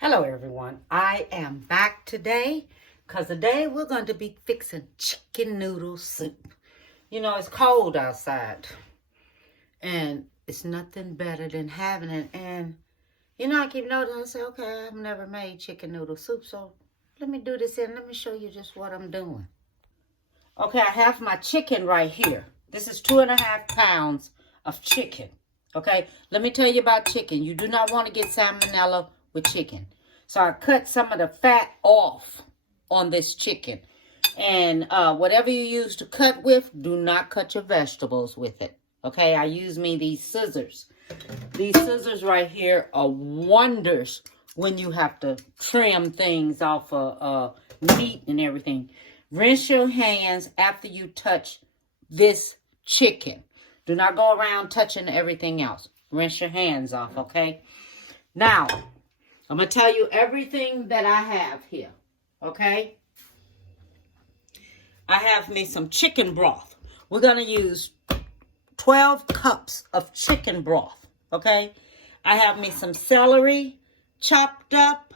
Hello everyone, I am back today because today we're going to be fixing chicken noodle soup. You know, it's cold outside and it's nothing better than having it. And you know, I keep noticing, I say, okay, I've never made chicken noodle soup, so let me do this and let me show you just what I'm doing. Okay, I have my chicken right here. This is 2.5 pounds of chicken. Okay, let me tell you about chicken. You do not want to get salmonella with chicken. So I cut some of the fat off on this chicken. And whatever you use to cut with, do not cut your vegetables with it. Okay, I use these scissors. These scissors right here are wonders when you have to trim things off of meat and everything. Rinse your hands after you touch this chicken. Do not go around touching everything else. Rinse your hands off, okay? Now, I'm going to tell you everything that I have here, okay? I have me some chicken broth. We're going to use 12 cups of chicken broth, okay? I have me some celery chopped up,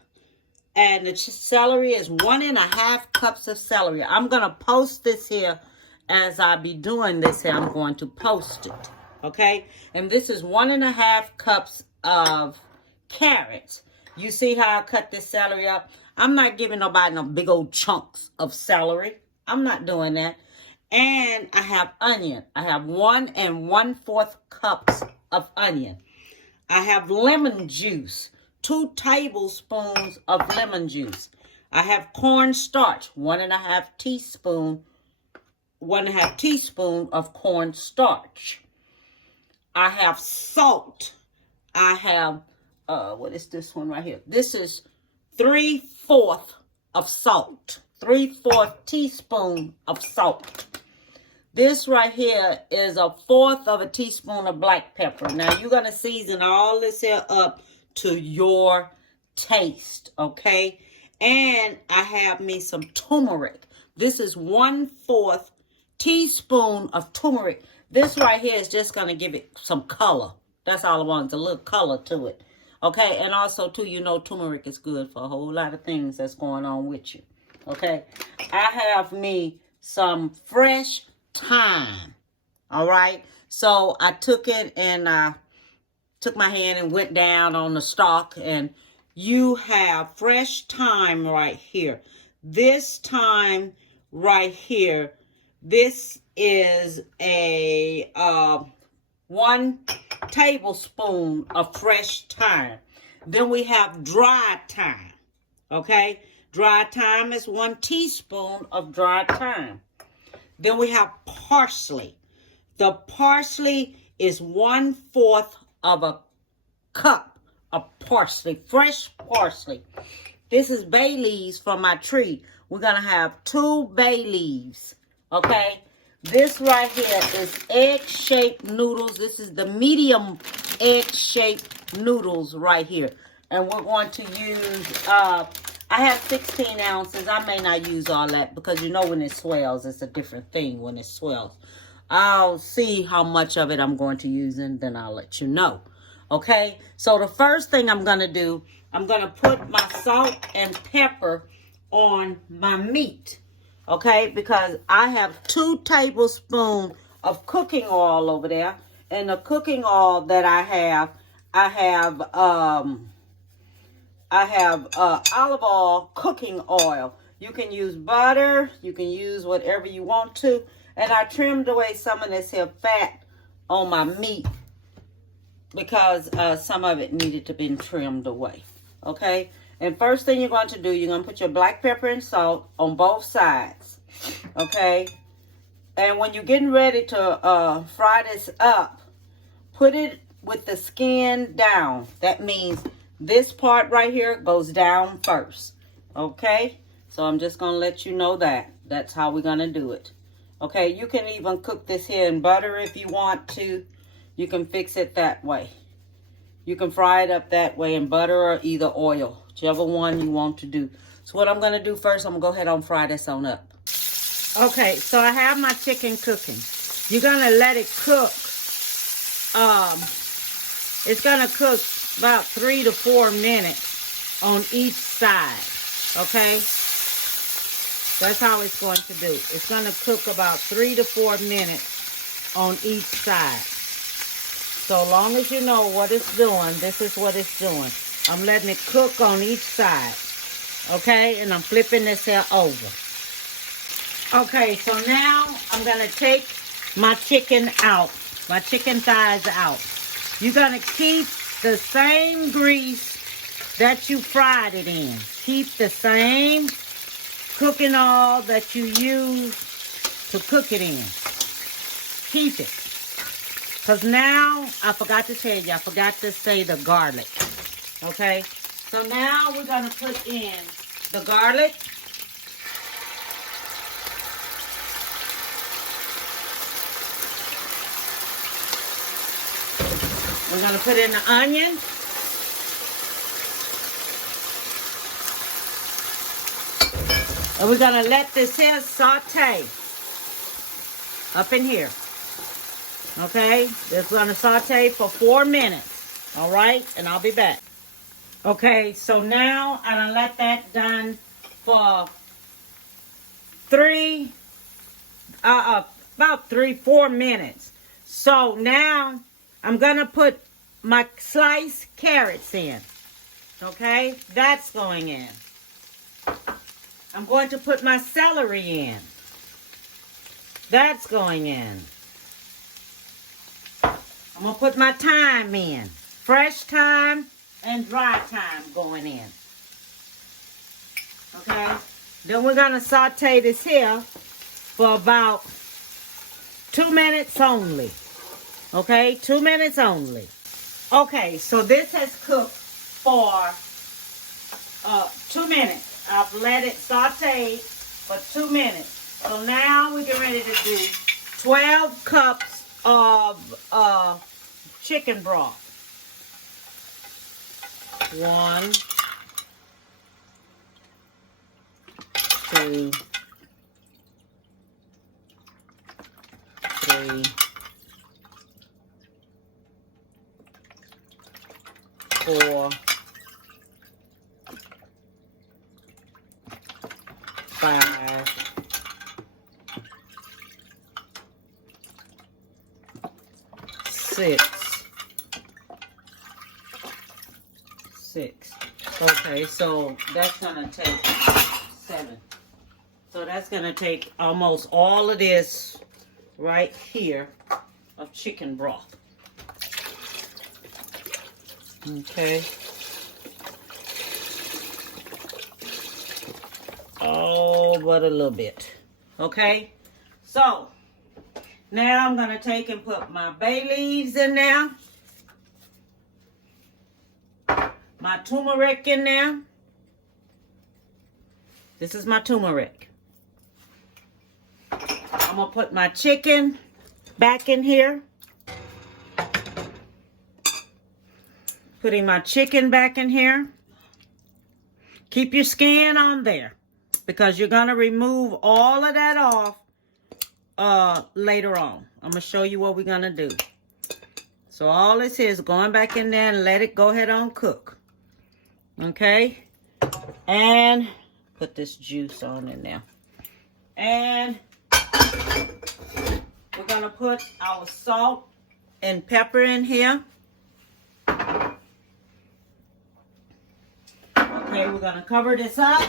and the celery is 1.5 cups of celery. I'm going to post this here. As I be doing this here, I'm going to post it, okay? And this is 1.5 cups of carrots. You see how I cut this celery up? I'm not giving nobody no big old chunks of celery. I'm not doing that. And I have onion. I have 1 1/4 cups of onion. I have lemon juice, 2 tablespoons of lemon juice. I have cornstarch, 1.5 teaspoon of cornstarch. I have salt. I have, what is this one right here? This is 3/4 of salt. 3/4 teaspoon of salt. This right here is 1/4 of a teaspoon of black pepper. Now, you're going to season all this here up to your taste, okay? And I have me some turmeric. This is 1/4 teaspoon of turmeric. This right here is just going to give it some color. That's all I want. It's a little color to it. Okay, and also, too, you know turmeric is good for a whole lot of things that's going on with you. Okay, I have me some fresh thyme. All right, so I took it and I took my hand and went down on the stalk, and you have fresh thyme right here. This thyme right here, this is a 1 tablespoon of fresh thyme. Then we have dry thyme, okay? Dry thyme is 1 teaspoon of dry thyme. Then we have parsley. The parsley is 1/4 of a cup of parsley, fresh parsley. This is bay leaves from my tree. We're going to have 2 bay leaves, okay? This right here is egg-shaped noodles. This is the medium egg-shaped noodles right here. And we're going to use, I have 16 ounces. I may not use all that because you know when it swells, it's a different thing when it swells. I'll see how much of it I'm going to use and then I'll let you know. Okay, so the first thing I'm going to do, I'm going to put my salt and pepper on my meat. Okay, because I have 2 tablespoons of cooking oil over there. And the cooking oil that I have olive oil, cooking oil. You can use butter. You can use whatever you want to. And I trimmed away some of this here fat on my meat because some of it needed to be trimmed away. Okay. And first thing you're going to do, you're going to put your black pepper and salt on both sides. Okay. And when you're getting ready to fry this up, put it with the skin down. That means this part right here goes down first. Okay. So I'm just going to let you know that. That's how we're going to do it. Okay. You can even cook this here in butter if you want to. You can fix it that way. You can fry it up that way in butter or either oil. Whichever one you want to do. So what I'm going to do first, I'm going to go ahead and fry this on up. Okay, so I have my chicken cooking. You're going to let it cook. It's going to cook about 3 to 4 minutes. on each side, okay? That's how it's going to do. It's going to cook about 3 to 4 minutes on each side. So long as you know what it's doing, this is what it's doing. I'm letting it cook on each side, okay? And I'm flipping this here over. Okay, so now I'm going to take my chicken out, my chicken thighs out. You're going to keep the same grease that you fried it in. Keep the same cooking oil that you use to cook it in. Keep it. Because now, I forgot to tell you, I forgot to say the garlic. Okay? So now we're going to put in the garlic. We're going to put in the onion. And we're going to let this here saute up in here. Okay? It's going to saute for 4 minutes. All right? And I'll be back. Okay, so now I'm going to let that done for about 3-4 minutes. So now I'm going to put my sliced carrots in. Okay? That's going in. I'm going to put my celery in. That's going in. I'm going to put my thyme in. Fresh thyme and dry thyme going in. Okay? Then we're going to saute this here for about 2 minutes only. Okay? 2 minutes only. Okay, so this has cooked for 2 minutes. I've let it saute for 2 minutes. So now we get ready to do 12 cups of chicken broth. 1, 2, 3, 4, 5, 6. Okay, so that's gonna take 7. So that's gonna take almost all of this right here of chicken broth. Okay. Oh, but a little bit. Okay. So now I'm gonna take and put my bay leaves in there. My turmeric in there. This is my turmeric. I'm going to put my chicken back in here. Putting my chicken back in here. Keep your skin on there because you're going to remove all of that off later on. I'm going to show you what we're going to do. So all this is going back in there and let it go ahead on cook. Okay, and put this juice on in there. And we're going to put our salt and pepper in here. Okay, we're going to cover this up.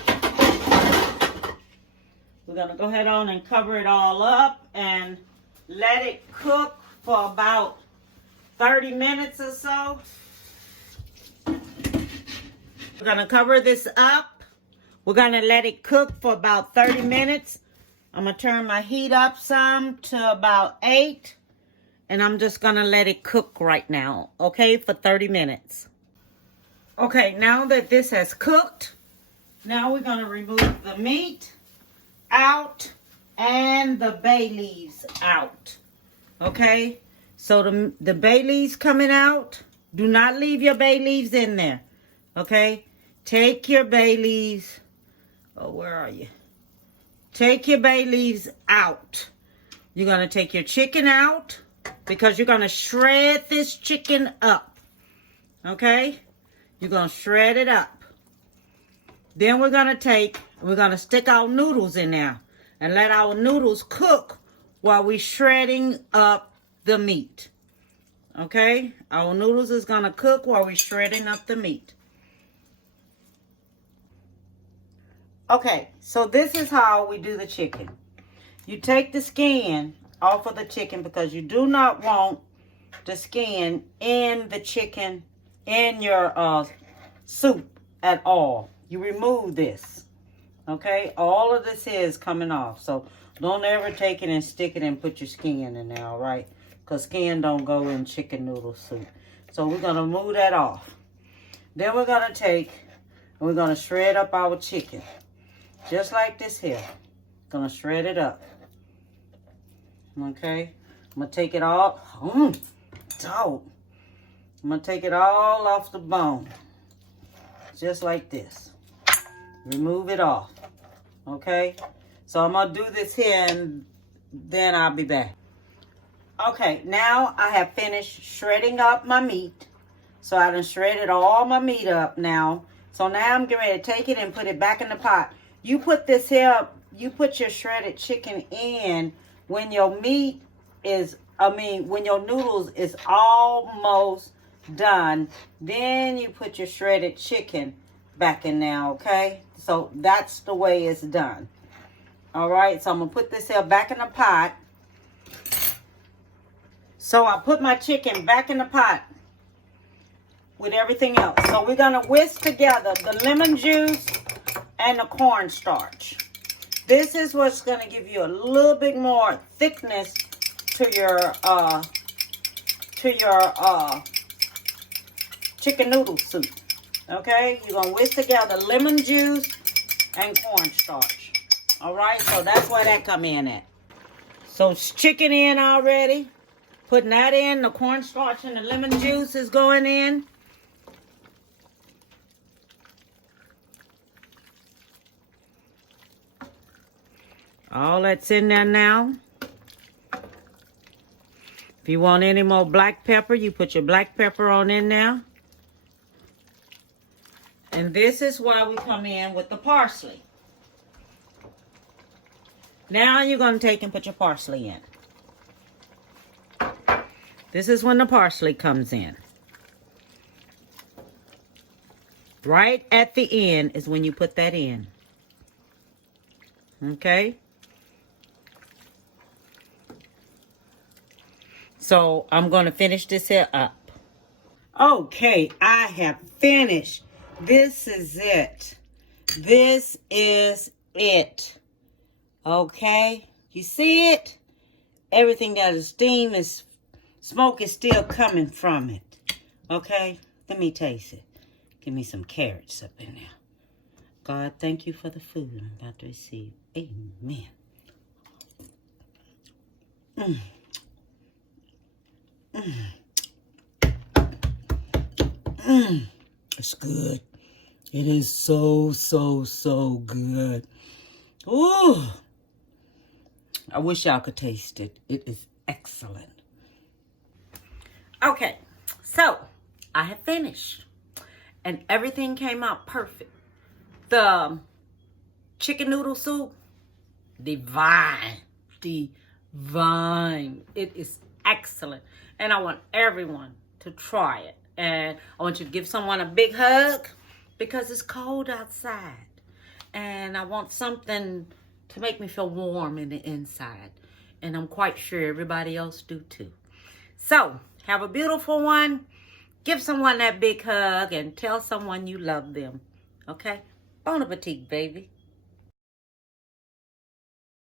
We're going to go ahead on and cover it all up and let it cook for about 30 minutes or so. We're going to cover this up. We're going to let it cook for about 30 minutes. I'm going to turn my heat up some to about 8. And I'm just going to let it cook right now, okay, for 30 minutes. Okay, now that this has cooked, now we're going to remove the meat out and the bay leaves out, okay? So the bay leaves coming out, do not leave your bay leaves in there, okay? Take your bay leaves, oh, where are you? Take your bay leaves out. You're going to take your chicken out because you're going to shred this chicken up, okay? You're going to shred it up. Then we're going to stick our noodles in there and let our noodles cook while we're shredding up the meat. Okay? Our noodles is going to cook while we're shredding up the meat. Okay, so this is how we do the chicken. You take the skin off of the chicken because you do not want the skin in the chicken in your soup at all. You remove this. Okay, all of this is coming off. So don't ever take it and stick it and put your skin in there, all right? Because skin don't go in chicken noodle soup. So we're going to remove that off. Then we're going to take and we're going to shred up our chicken. Just like this here. Gonna shred it up. Okay? I'm gonna take it all. Dog. I'm gonna take it all off the bone. Just like this. Remove it off. Okay? So I'm gonna do this here and then I'll be back. Okay, now I have finished shredding up my meat. So I done shredded all my meat up now. So now I'm getting ready to take it and put it back in the pot. You put this here, you put your shredded chicken in when your meat is, when your noodles is almost done. Then you put your shredded chicken back in there, okay? So that's the way it's done. All right, so I'm going to put this here back in the pot. So I put my chicken back in the pot with everything else. So we're going to whisk together the lemon juice and the cornstarch. This is what's going to give you a little bit more thickness to your chicken noodle soup. Okay, you're going to whisk together lemon juice and cornstarch. All right, so that's where that come in at. So it's chicken in already. Putting that in, the cornstarch and the lemon juice is going in. All that's in there now. If you want any more black pepper, you put your black pepper on in there. And this is why we come in with the parsley. Now you're going to take and put your parsley in. This is when the parsley comes in. Right at the end is when you put that in. Okay? So I'm going to finish this here up. Okay, I have finished. This is it. This is it. Okay? You see it? Everything got a steam is smoke is still coming from it. Okay? Let me taste it. Give me some carrots up in there. God, thank you for the food I'm about to receive. Amen. It's good. It is so good. Ooh. I wish y'all could taste it. It is excellent. Okay, so I have finished. And everything came out perfect. The chicken noodle soup, divine. Divine. It is excellent. And I want everyone to try it. And I want you to give someone a big hug because it's cold outside. And I want something to make me feel warm in the inside. And I'm quite sure everybody else do too. So, have a beautiful one. Give someone that big hug and tell someone you love them. Okay? Bon appetit, baby.